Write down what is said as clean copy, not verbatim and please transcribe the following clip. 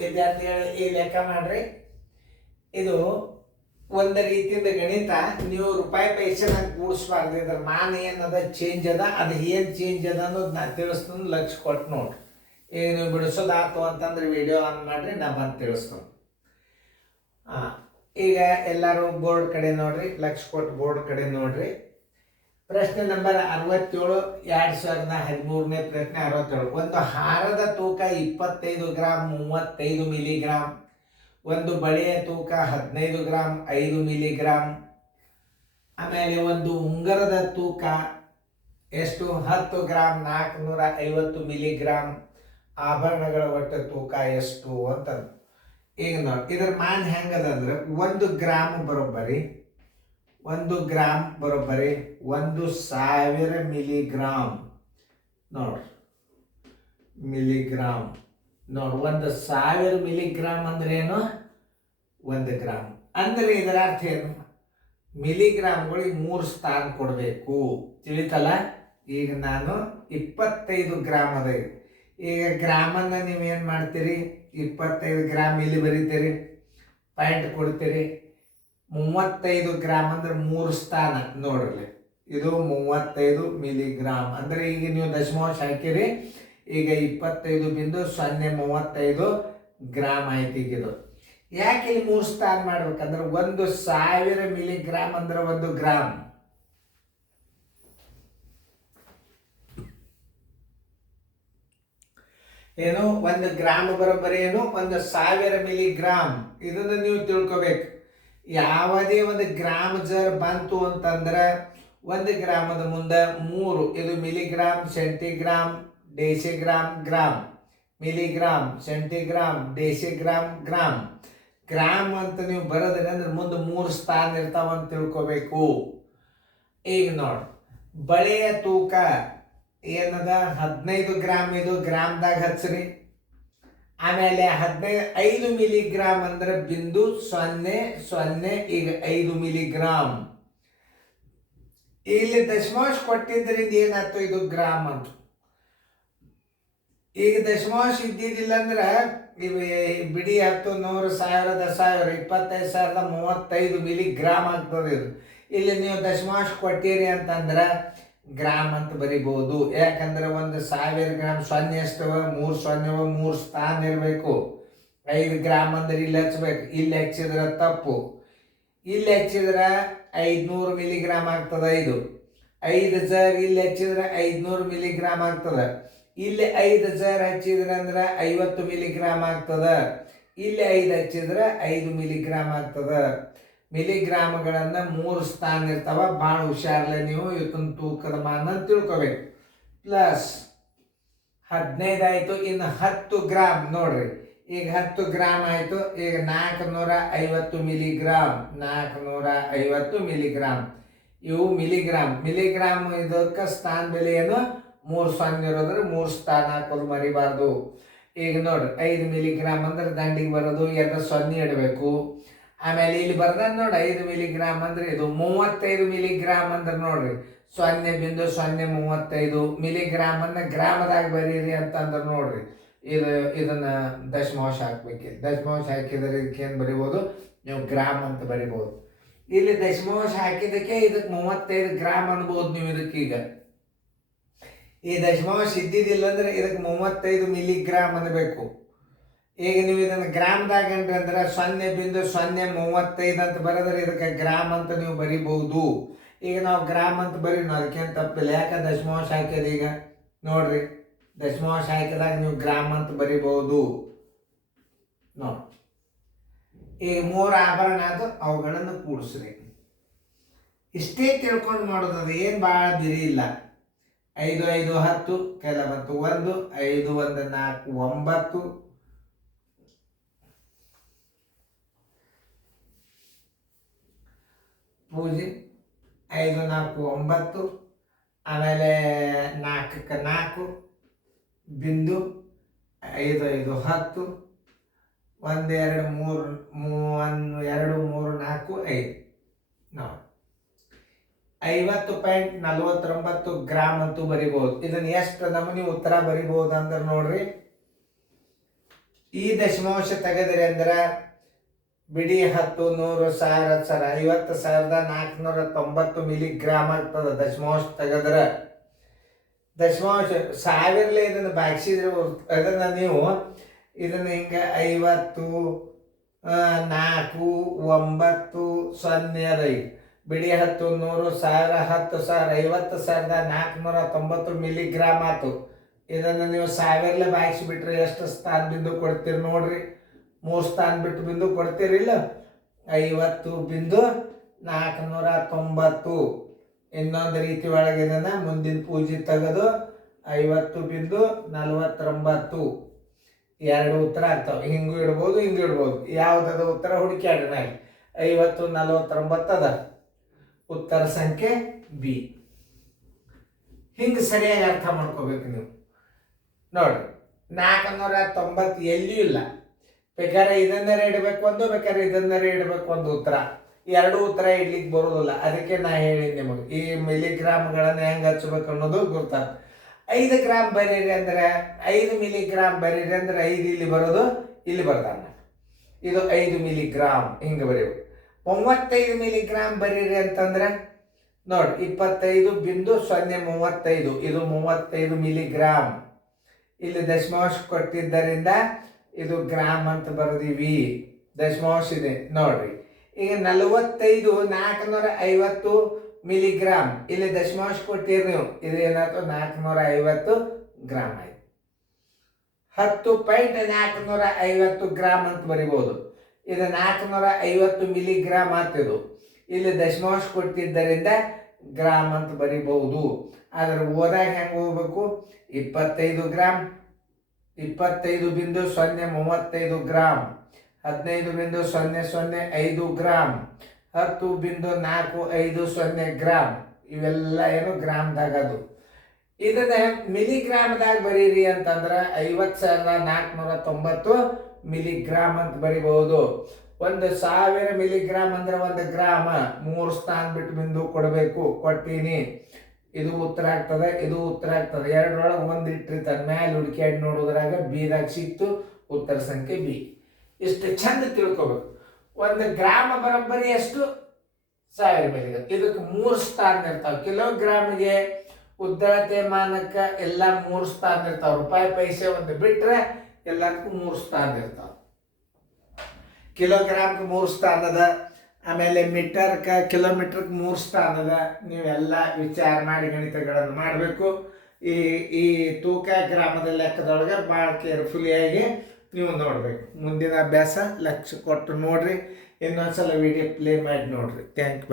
ವಿದ್ಯಾರ್ಥಿಗಳು ಈ ಲೆಕ್ಕ ಮಾಡ್ರಿ. ಇದು ಒಂದು ರೀತಿಯಿಂದ ಗಣಿತ. ನೀವು ರೂಪಾಯಿ ಪೈಸೆನ ಕೂಡಿಸ್ಬಾರ್ದು. ಇದ್ರ ಮಾನ ಏನದ ಚೇಂಜ್ ಅದ, ಅದು ಏನು ಚೇಂಜ್ ಅದ ಅನ್ನೋದು ನಾ ತಿಳಿಸ್ತೀನಿ, ಲಕ್ಷ ಕೊಟ್ಟು ನೋಡ್ರಿ. ಈಗ ನೀವು ಬಿಡಿಸೋದಾತು ಅಂತಂದ್ರೆ ವಿಡಿಯೋ ಆನ್ ಮಾಡ್ರಿ, ನಾ ಬಂದು ತಿಳಿಸ್ತೀನಿ. ಈಗ ಎಲ್ಲರೂ ಬೋರ್ಡ್ ಕಡೆ ನೋಡ್ರಿ, ಲಕ್ಷ ಕೊಟ್ಟು ಬೋರ್ಡ್ ಕಡೆ ನೋಡ್ರಿ. ಪ್ರಶ್ನೆ ನಂಬರ್ 67, 2013ನೇ ಪ್ರಶ್ನೆ 67. ಒಂದು ಹಾರದ ತೂಕ 25 ಗ್ರಾಂ 35 ಮಿಲಿಗ್ರಾಂ. ಒಂದು ಬಳೆಯ ತೂಕ 15 ಗ್ರಾಂ 5 ಮಿಲಿಗ್ರಾಂ. ಆಮೇಲೆ ಒಂದು ಉಂಗರದ ತೂಕ ಎಷ್ಟು? 10 ಗ್ರಾಂ 450 ಮಿಲಿಗ್ರಾಂ. ಆಭರಣಗಳ ಒಟ್ಟು ತೂಕ ಎಷ್ಟು ಅಂತ. ಈಗ ನೋಡಿ, ಇದ್ರ ಮಾನ್ ಹೆಂಗದಂದ್ರೆ 1 ಗ್ರಾಮ್ ಬರೋಬ್ಬರಿ 1000 ಮಿಲಿಗ್ರಾಂ. ನೋಡ್ರಿ, ಮಿಲಿಗ್ರಾಮ್ ನೋಡಿ, 1000 ಮಿಲಿಗ್ರಾಮ್ ಅಂದ್ರೆ ಏನು? 1 ಗ್ರಾಮ್ ಅಂದ್ರೆ ಇದರ ಅರ್ಥ ಏನು? ಮಿಲಿಗ್ರಾಮ್ಗಳಿಗೆ 3 ಸ್ಥಾನ ಕೊಡಬೇಕು. ತಿಳಿತಲ್ಲ? ಈಗ ನಾನು 25 ಗ್ರಾಮ್ ಅದ. ಈಗ ಗ್ರಾಮನ್ನು ನೀವೇನು ಮಾಡ್ತೀರಿ? 25 ಗ್ರಾಮ್ ಇಲ್ಲಿ ಬರೀತೀರಿ, ಪಾಯಿಂಟ್ ಕೊಡ್ತೀರಿ. 35 ಗ್ರಾಮ್ ಅಂದ್ರೆ 3 ಸ್ಥಾನ ನೋಡ್ರಿ. ಇದು 35 ಮಿಲಿಗ್ರಾಮ್ ಅಂದ್ರೆ ಈಗ ನೀವು ದಶಮಾಂಶ ಹಾಕಿರಿ. ಈಗ 25.035 ಗ್ರಾಮ್ ಆಯ್ತು. ಈಗ ಇದು ಯಾಕೆ ಇಲ್ಲಿ 3 ಸ್ಥಾನ ಮಾಡ್ಬೇಕಂದ್ರೆ 1000 ಮಿಲಿಗ್ರಾಮ್ ಅಂದ್ರೆ 1 ಗ್ರಾಮ್. ಏನು? 1 ಗ್ರಾಮ್ ಬರೋಬ್ಬರಿ ಏನು? 1000 ಮಿಲಿಗ್ರಾಮ್. ಇದನ್ನು ನೀವು ತಿಳ್ಕೊಬೇಕು. ಯಾವುದೇ ಒಂದು ಗ್ರಾಮ್ ಜರ್ ಬಂತು ಅಂತಂದ್ರೆ 1 ಗ್ರಾಮದ ಮುಂದೆ 3. ಇದು milligram, centigram, decigram, gram. Milligram, centigram, decigram, gram. Gram ಅಂತ ನೀವು ಬರೋದ್ರೆ ಅಂದ್ರೆ ಮುಂದೆ 3 ಸ್ಥಾನ ಇರ್ತಾವಂತ ತಿಳ್ಕೊಬೇಕು. ಈಗ ನೋಡಿ, ಬಳೆಯ ತೂಕ ಏನದ? 15 ಗ್ರಾಮ್. ಇದು ಗ್ರಾಮ್ದಾಗ ಹಚ್ಚ್ರಿ. ಆಮೇಲೆ 5 ಮಿಲಿಗ್ರಾಮ್ ಅಂದ್ರೆ 0.00. ಈಗ 5 ಮಿಲಿಗ್ರಾಮ್. ಇಲ್ಲಿ ದಶಮಾಂಶ ಕೊಟ್ಟಿದ್ರಿಂದ ಏನಾಯ್ತು? ಇದು ಗ್ರಾಮ್ ಅಂತ. ಈಗ ದಶಮಾಂಶ ಇದ್ದಿದ್ದಿಲ್ಲ ಅಂದ್ರೆ ಬಿಡಿ 10, 100, 1000, 10,000, 25,035 ಮಿಲಿಗ್ರಾಮ್ ಆಗ್ತದೆ ಇದು. ಇಲ್ಲಿ ನೀವು ದಶಮಾಂಶ ಕೊಟ್ಟಿರಿ ಅಂತಂದ್ರೆ ಗ್ರಾಮ್ ಅಂತ ಬರಿಬಹುದು. ಯಾಕಂದ್ರೆ 1000 ಗ್ರಾಮ್ 0 ಎಷ್ಟವ? 3 0 3 ಸ್ಥಾನ ಇರಬೇಕು. 5 ಗ್ರಾಮ್ ಅಂದ್ರೆ ಇಲ್ಲಿ ಹಚ್ಬೇಕು. ಇಲ್ಲಿ ಹಚ್ಚಿದ್ರೆ ತಪ್ಪು. ಇಲ್ಲಿ ಹಚ್ಚಿದ್ರೆ 500 ಮಿಲಿಗ್ರಾಮ್ ಆಗ್ತದ. 5 ಜರ್ ಇಲ್ಲಿ ಹಚ್ಚಿದ್ರೆ 500 ಮಿಲಿಗ್ರಾಮ್ ಆಗ್ತದ. ಇಲ್ಲಿ 5 ಜರ್ ಹಚ್ಚಿದ್ರೆ ಅಂದ್ರೆ 50 ಮಿಲಿಗ್ರಾಮ್ ಆಗ್ತದ. ಇಲ್ಲಿ 5 ಹಚ್ಚಿದ್ರೆ 5 ಮಿಲಿಗ್ರಾಮ್ ಆಗ್ತದ. ಮಿಲಿಗ್ರಾಮ್ಗಳನ್ನ 3 ಸ್ಥಾನ ಇರ್ತಾವ. ಭಾಳ ಹುಷಾರಲ್ಲ ನೀವು. ಇವತ್ತಿನ ತೂಕದ ಮಾನ ತಿಳ್ಕೊಬೇಕು. ಪ್ಲಸ್ 15 ಆಯ್ತು. ಇನ್ನು 10 ಗ್ರಾಮ್ ನೋಡ್ರಿ. ಈಗ 10 ಗ್ರಾಮ್ ಆಯ್ತು. ಈಗ 450 ಮಿಲಿಗ್ರಾಮ್. 450 ಮಿಲಿಗ್ರಾಮ್. ಇವು ಮಿಲಿಗ್ರಾಮ್. ಮಿಲಿಗ್ರಾಮ್ ಇದಕ್ಕೆ ಸ್ಥಾನ ಬೆಲೆ ಏನು? 3 0 ಇರೋದ್ರೆ 3 ಸ್ಥಾನ ಹಾಕೋದು ಮರಿಬಾರ್ದು. ಈಗ ನೋಡ್ರಿ, 5 ಮಿಲಿಗ್ರಾಮ್ ಅಂದ್ರೆ ದಂಡಿಗೆ ಬರೋದು 2 0 ಇಡಬೇಕು. ಆಮೇಲೆ ಇಲ್ಲಿ ಬರ್ದ ನೋಡಿ 5 ಮಿಲಿಗ್ರಾಮ್ ಅಂದ್ರೆ ಇದು 35 ಮಿಲಿಗ್ರಾಮ್ ಅಂದ್ರೆ ನೋಡ್ರಿ 0.035 ಮಿಲಿಗ್ರಾಮ್ ಅನ್ನ ಗ್ರಾಮದಾಗ ಬರೀರಿ ಅಂತಂದ್ರೆ ನೋಡ್ರಿ. ಇದನ್ನ ದಶಮಾಂಶ ಹಾಕ್ಬೇಕು. ದಶಮಾಂಶ ಹಾಕಿದ್ರೆ ಇದಕ್ಕೇನು ಬರಿಬೋದು? ನೀವು ಗ್ರಾಮ್ ಅಂತ ಬರಿಬೋದು. ಇಲ್ಲಿ ದಶಮಾಂಶ ಹಾಕಿದಕ್ಕೆ ಇದಕ್ಕೆ 35 ಗ್ರಾಮ್ ಅನ್ಬೋದು ನೀವು. ಇದಕ್ಕೀಗ ಈ ದಶಮಾಂಶ ಇದ್ದಿದ್ದಿಲ್ಲ ಅಂದ್ರೆ ಇದಕ್ಕೆ 35 ಮಿಲಿಗ್ರಾಮ್ ಅನ್ಬೇಕು. ಈಗ ನೀವು ಇದನ್ನು ಗ್ರಾಮ್ದಾಗ ಅಂದ್ರೆ 0.035 ಅಂತ ಬರೆದ್ರೆ ಇದಕ್ಕೆ ಗ್ರಾಮ್ ಅಂತ ನೀವು ಬರಿಬಹುದು. ಈಗ ನಾವು ಗ್ರಾಮ್ ಅಂತ ಬರೀನು, ಅದಕ್ಕೇನು ತಪ್ಪಿಲ್ಲ. ಯಾಕೆ? ದಶಮಾಂಶ ಹಾಕ್ಯದ. ಈಗ ನೋಡ್ರಿ, ದಶಮಾಂಶ ಹಾಕಿದಾಗ ನೀವು ಗ್ರಾಮ್ ಅಂತ ಬರಿಬಹುದು. ನೋಡಿ, ಈಗ 3 ಆಭರಣ ಅದು, ಅವುಗಳನ್ನು ಕೂಡಿಸ್ರಿ. ಇಷ್ಟೇ ತಿಳ್ಕೊಂಡು ಮಾಡೋದು. ಅದು ಏನು ಭಾಳ ಬಿರಿ ಇಲ್ಲ. 5 5 10 ಕೆಲ ಬಂತು 1. 5 1 4 9. ಪೂಜೆ 5 4 9. ಆಮೇಲೆ 4 4 ಬಿಂದು 5 5 10. 1 2 3 2 3 4 5. ನೋಡಿ, 50.49 ಗ್ರಾಮ್ ಅಂತೂ ಬರಿಬಹುದು. ಇದನ್ನ ಎಷ್ಟು ನಮೂನಿ ಉತ್ತರ ಬರಿಬಹುದು ಅಂದ್ರೆ ನೋಡ್ರಿ, ಈ ದಶಮಾಂಶ ತೆಗೆದ್ರಿ ಅಂದ್ರೆ ಬಿಡಿ 10 100 1000 50,490 ಮಿಲಿಗ್ರಾಮ್ ಆಗ್ತದೆ ದಶಮಾಂಶ ತೆಗೆದ್ರೆ. ದಶಮಾಂಶ ಸಾವಿರಲೇ ಇದನ್ನು ಭಾಗಿಸಿದ್ರೆ ಅದನ್ನು ನೀವು ಇದನ್ನು ಹಿಂಗೆ 50 4 9 0 ಬಿಡಿ 10 100 1000 10,000 50,490 ಮಿಲಿಗ್ರಾಮ್ ಆಯ್ತು. ಇದನ್ನು ನೀವು ಸಾವಿರಲೇ ಭಾಗಿಸಿಬಿಟ್ರೆ ಎಷ್ಟು ಸ್ಥಾನ ಬಿಂದು ಕೊಡ್ತೀರಿ ನೋಡ್ರಿ. 3 ಸ್ಥಾನ ಬಿಟ್ಟು ಬಿಂದು ಕೊಡ್ತೀರಿಲ್ಲ. 50,490. ಇನ್ನೊಂದು ರೀತಿ ಒಳಗೆ ಇದನ್ನು ಮುಂದಿನ ಪೂಜೆ ತೆಗೆದು 50,49. ಎರಡು ಉತ್ತರ ಆಗ್ತಾವೆ. ಹಿಂಗೂ ಇಡ್ಬೋದು, ಹಿಂಗೂ ಇಡ್ಬೋದು. ಯಾವುದದ ಉತ್ತರ ಹುಡುಕ್ಯಾಡ್ರಿ ನಾಯಿ. 50,49 ಅದ ಉತ್ತರ ಸಂಖ್ಯೆ ಬಿ. ಹಿಂಗೆ ಸರಿಯಾಗಿ ಅರ್ಥ ಮಾಡ್ಕೋಬೇಕು ನೀವು. ನೋಡ್ರಿ 490 ಎಲ್ಲಿಯೂ ಇಲ್ಲ. ಬೇಕಾದ್ರೆ ಇದನ್ನರೇ ಇಡಬೇಕು ಒಂದು, ಬೇಕಾದ್ರೆ ಇದನ್ನರೇ ಇಡಬೇಕು ಒಂದು ಉತ್ತರ. ಎರಡು ಉತ್ತರ ಇಡ್ಲಿಕ್ಕೆ ಬರೋದಿಲ್ಲ. ಅದಕ್ಕೆ ನಾ ಹೇಳಿನಿ ನಿಮಗೆ ಈ ಮಿಲಿಗ್ರಾಮ್ಗಳನ್ನು ಹೆಂಗೆ ಹಚ್ಬೇಕು ಅನ್ನೋದು ಗೊತ್ತಾಗ. 5 ಗ್ರಾಮ್ ಬರೀರಿ ಅಂದ್ರೆ 5 ಮಿಲಿಗ್ರಾಮ್ ಬರೀರಿ ಅಂದ್ರೆ 5 ಇಲ್ಲಿ ಬರೋದು, ಇಲ್ಲಿ ಬರ್ತಾನೆ. ಇದು 5 ಮಿಲಿಗ್ರಾಮ್ ಹಿಂಗೆ ಬರೀಬೇಕು. 35 ಮಿಲಿಗ್ರಾಮ್ ಬರೀರಿ ಅಂತಂದ್ರೆ ನೋಡಿ 25.035. ಇದು 35 ಮಿಲಿಗ್ರಾಮ್. ಇಲ್ಲಿ ದಶಮಾಂಶ ಕೊಟ್ಟಿದ್ದರಿಂದ ಇದು ಗ್ರಾಮ್ ಅಂತ ಬರೆದೀವಿ. ದಶಮಾಂಶ ಇದೆ ನೋಡ್ರಿ. ಈಗ 45 450 ಮಿಲಿಗ್ರಾಮ್. ಇಲ್ಲಿ ದಶಮಾಂಶ ಕೊಟ್ಟಿರಿ ನೀವು. ಇದು ಏನಾಯ್ತು 450 ಗ್ರಾಮ್ ಆಯ್ತು. 10.450 ಗ್ರಾಮ್ ಅಂತ ಬರಿಬೋದು. ಇದು 450 ಮಿಲಿಗ್ರಾಮ್ ಆಗ್ತಿದ್ದು. ಇಲ್ಲಿ ದಶಮಾಂಶ ಕೊಟ್ಟಿದ್ದರಿಂದ ಗ್ರಾಮ್ ಅಂತ ಬರಿಬಹುದು. ಆದ್ರೆ ಓದಾಗ ಹೆಂಗೆ ಹೋಗ್ಬೇಕು? 25 ಗ್ರಾಮ್, 25.035 ಗ್ರಾಮ್, 15.005 ಗ್ರಾಮ್, 10.450 ಗ್ರಾಮ್. ಇವೆಲ್ಲ ಏನು ಗ್ರಾಮ್ದಾಗ ಅದು. ಇದನ್ನ ಮಿಲಿಗ್ರಾಮ್ದಾಗ ಬರೀರಿ ಅಂತಂದ್ರೆ 50,490 ಮಿಲಿಗ್ರಾಮ್ ಅಂತ ಬರಿಬಹುದು. 1,000 ಮಿಲಿಗ್ರಾಮ್ ಅಂದ್ರೆ 1 ಗ್ರಾಮ. 3 ಸ್ಥಾನ ಬಿಟ್ಟು ಬಿಂದು ಕೊಡಬೇಕು. ಕೊಟ್ಟೀನಿ. ಇದು ಉತ್ತರ ಆಗ್ತದೆ, ಇದು ಉತ್ತರ ಆಗ್ತದೆ. ಎರಡರೊಳಗೆ ಒಂದು ಇಟ್ಟಿರ್ತಾರೆ. ಮ್ಯಾಲೆ ಹುಡುಕ್ಯಾಡಿ ನೋಡೋದ್ರಾಗ ಬಿದಾಗ ಸಿಕ್ತು. ಉತ್ತರ ಸಂಖ್ಯೆ ಬಿ. ಇಷ್ಟು ಚಂದ ತಿಳ್ಕೊಬೇಕು. 1 ಗ್ರಾಮ ಬರೋಬ್ಬರಿ ಎಷ್ಟು? 1000 ಮಿಲಿಗ್ರಾಮ್. ಇದಕ್ಕೆ 3 ಸ್ಥಾನ ಇರ್ತಾವೆ. ಕಿಲೋಗ್ರಾಮಿಗೆ ಉದ್ದಳತೆ ಮಾನಕ್ಕೆ ಎಲ್ಲ 3 ಸ್ಥಾನ ಇರ್ತಾವೆ. ರೂಪಾಯಿ ಪೈಸೆ ಒಂದು ಬಿಟ್ರೆ ಎಲ್ಲದಕ್ಕೂ 3 ಸ್ಥಾನ ಇರ್ತಾವೆ. ಕಿಲೋಗ್ರಾಮ್ಗೆ 3 ಸ್ಥಾನ ಅದ. ಆಮೇಲೆ ಮೀಟರ್ಗೆ ಕಿಲೋಮೀಟರ್ಗೆ 3 ಸ್ಥಾನ ಅದ. ನೀವೆಲ್ಲ ವಿಚಾರ ಮಾಡಿ ಗಣಿತಗಳನ್ನು ಮಾಡಬೇಕು. ಈ ತೂಕ ಗ್ರಾಮದ ಲೆಕ್ಕದೊಳಗೆ ಭಾಳ ಕೇರ್ಫುಲಿಯಾಗಿ ನೀವು ನೋಡಬೇಕು. ಮುಂದಿನ ಅಭ್ಯಾಸ ಲಕ್ಷ್ಯ ಕೊಟ್ಟು ನೋಡ್ರಿ. ಇನ್ನೊಂದ್ಸಲ ವಿಡಿಯೋ ಪ್ಲೇ ಮಾಡಿ ನೋಡ್ರಿ. Thank you.